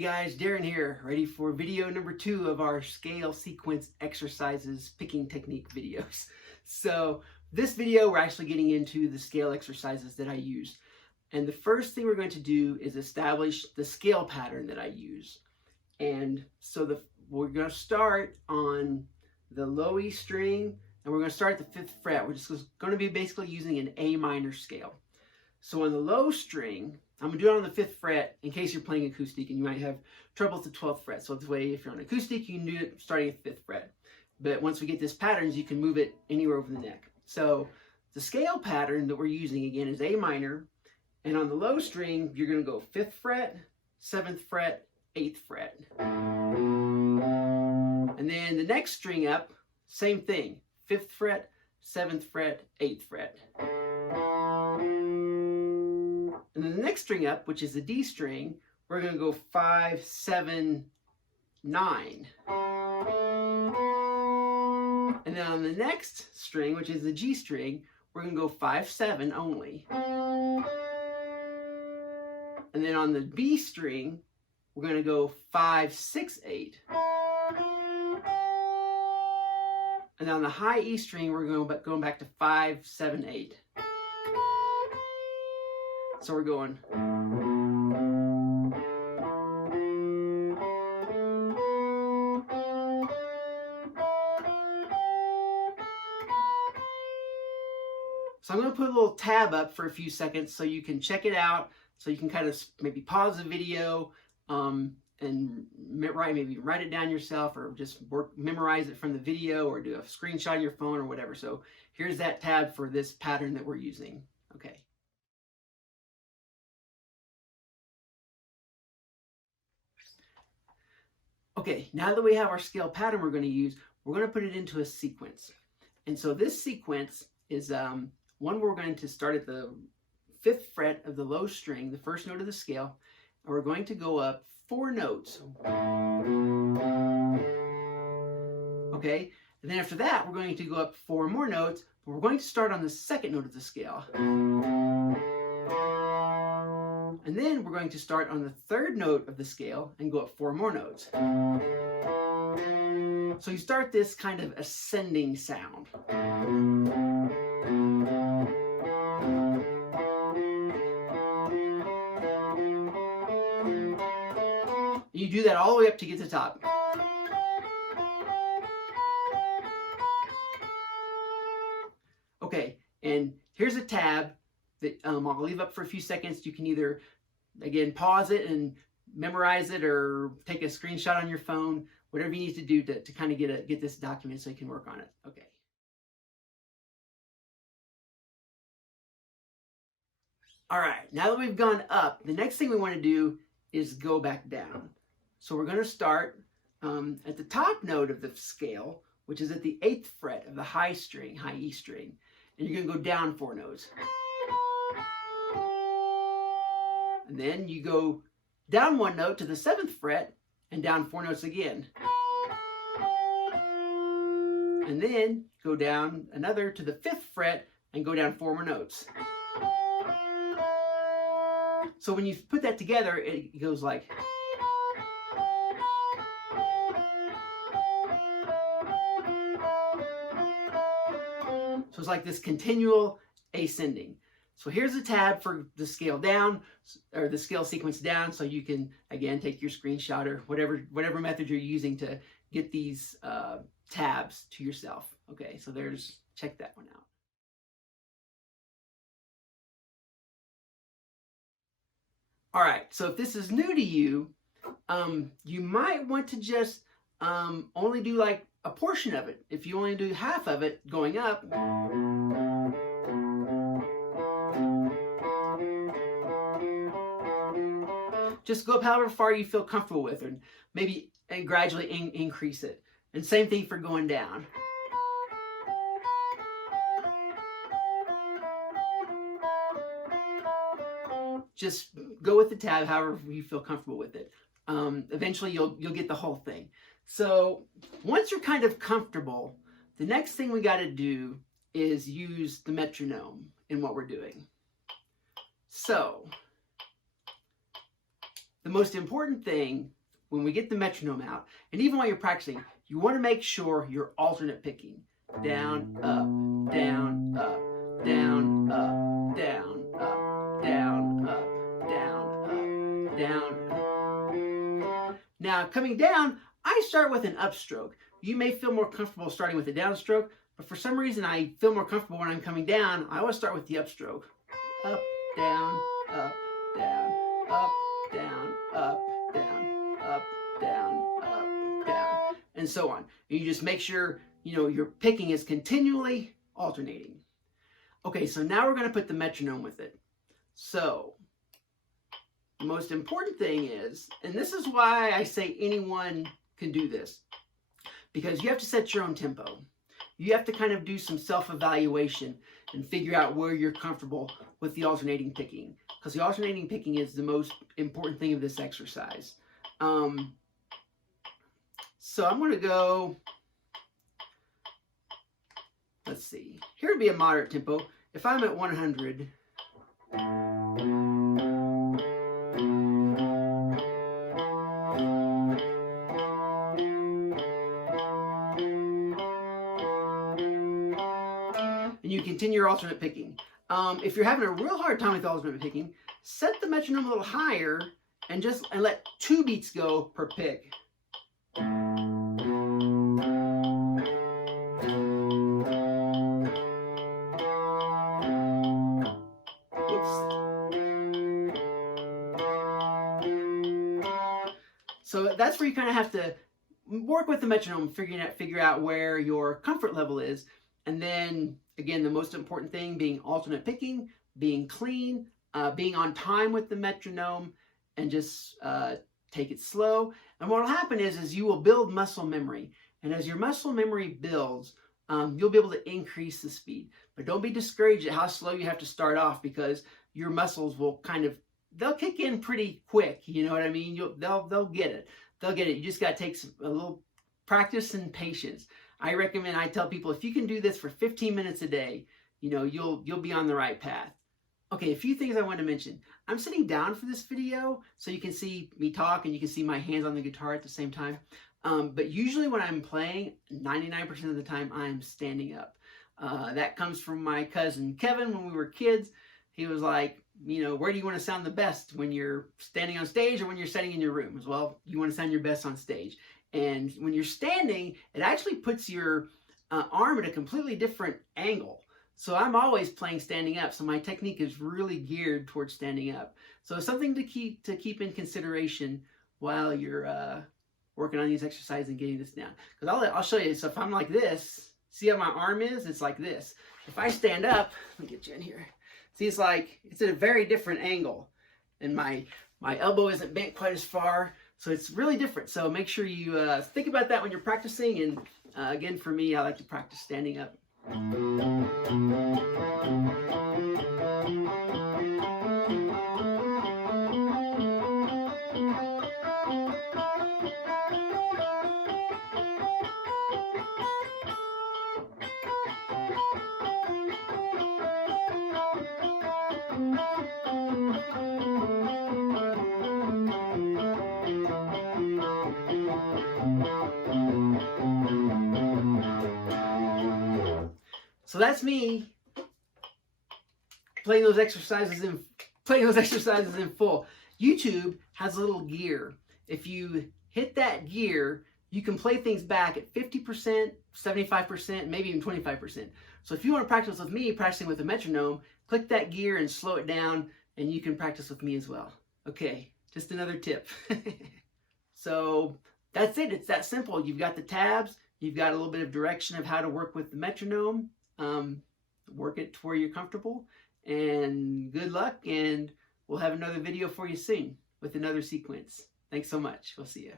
Hey guys, Darren here, ready for video number 2 of our scale sequence exercises picking technique videos. So this video we're actually getting into the scale exercises that I use. And the first thing we're going to do is establish the scale pattern that I use. And so we're going to start on the low E string, and we're going to start at the 5th fret. We're just going to be basically using an A minor scale. So on the low string, I'm going to do it on the 5th fret in case you're playing acoustic and you might have trouble at the 12th fret. So this way, if you're on acoustic, you can do it starting at the 5th fret. But once we get this patterns, you can move it anywhere over the neck. So the scale pattern that we're using again is A minor. And on the low string, you're going to go 5th fret, 7th fret, 8th fret. And then the next string up, same thing, 5th fret, 7th fret, 8th fret. And then the next string up, which is the D string, we're going to go 5, 7, 9. And then on the next string, which is the G string, we're going to go 5, 7 only. And then on the B string, we're going to go 5, 6, 8. And then on the high E string, we're going back to 5, 7, 8. So we're going. So I'm going to put a little tab up for a few seconds so you can check it out, so you can kind of maybe pause the video and maybe write it down yourself, or just memorize it from the video, or do a screenshot on your phone or whatever. So here's that tab for this pattern that we're using. Okay. Okay, now that we have our scale pattern we're going to use, we're going to put it into a sequence. And so this sequence is one where we're going to start at the 5th fret of the low string, the first note of the scale, and we're going to go up 4 notes. Okay, and then after that, we're going to go up 4 more notes, but we're going to start on the 2nd note of the scale. And then we're going to start on the 3rd note of the scale and go up 4 more notes. So you start this kind of ascending sound. You do that all the way up to get to the top. Okay, and here's a tab that I'll leave up for a few seconds. You can either, again, pause it and memorize it, or take a screenshot on your phone, whatever you need to do to kind of get this document so you can work on it. Okay. All right, now that we've gone up, the next thing we want to do is go back down. So we're going to start at the top note of the scale, which is at the 8th fret of the high string, high E string, and you're going to go down 4 notes. And then you go down 1 note to the 7th fret and down 4 notes again. And then go down another to the 5th fret and go down 4 more notes. So when you put that together, it goes like. So it's like this continual ascending. So here's a tab for the scale down, or the scale sequence down, so you can, again, take your screenshot or whatever method you're using to get these tabs to yourself. Okay, so check that one out. All right, so if this is new to you, you might want to just only do like a portion of it. If you only do half of it going up, just go up however far you feel comfortable with, and maybe gradually increase it. And same thing for going down. Just go with the tab however you feel comfortable with it. Eventually you'll get the whole thing. So once you're kind of comfortable, the next thing we got to do is use the metronome in what we're doing. So the most important thing when we get the metronome out, and even while you're practicing, you want to make sure you're alternate picking. Down, up, down, up, down, up, down, up, down, up, down, up, down, up. Now, coming down, I start with an upstroke. You may feel more comfortable starting with a downstroke, but for some reason I feel more comfortable when I'm coming down. I always start with the upstroke. Up, down, up, down, up, down, up, down, up, down, up, down, and so on. And you just make sure, you know, your picking is continually alternating. Okay, so now we're going to put the metronome with it. So the most important thing is, and this is why I say anyone can do this, because you have to set your own tempo. You have to kind of do some self-evaluation and figure out where you're comfortable with the alternating picking, because the alternating picking is the most important thing of this exercise. So I'm going to go, let's see, here would be a moderate tempo. If I'm at 100, and you continue your alternate picking. If you're having a real hard time with alternate picking, set the metronome a little higher and let 2 beats go per pick. So that's where you kind of have to work with the metronome, figure out where your comfort level is. And then, again, the most important thing being alternate picking, being clean, being on time with the metronome, and just take it slow. And what will happen is you will build muscle memory. And as your muscle memory builds, you'll be able to increase the speed. But don't be discouraged at how slow you have to start off, because your muscles will they'll kick in pretty quick. You know what I mean? They'll get it. They'll get it. You just got to take a little practice and patience. I tell people, if you can do this for 15 minutes a day, you know, you'll be on the right path. Okay, a few things I want to mention. I'm sitting down for this video, so you can see me talk and you can see my hands on the guitar at the same time. But usually when I'm playing, 99% of the time, I'm standing up. That comes from my cousin Kevin. When we were kids, he was like, you know, where do you want to sound the best, when you're standing on stage or when you're sitting in your room? Well, you want to sound your best on stage. And when you're standing, it actually puts your arm at a completely different angle. So I'm always playing standing up. So my technique is really geared towards standing up. So it's something to keep in consideration while you're working on these exercises and getting this down. Because I'll show you. So if I'm like this, see how my arm is? It's like this. If I stand up, let me get you in here. See, it's at a very different angle. And my elbow isn't bent quite as far. So it's really different. So make sure you think about that when you're practicing. And again, for me, I like to practice standing up. So that's me playing those exercises in full. YouTube has a little gear. If you hit that gear, you can play things back at 50%, 75%, maybe even 25%. So if you want to practice with me, practicing with a metronome, click that gear and slow it down, and you can practice with me as well. Okay, just another tip. So that's it. It's that simple. You've got the tabs. You've got a little bit of direction of how to work with the metronome. Work it to where you're comfortable, and good luck, and we'll have another video for you soon with another sequence. Thanks so much. We'll see you.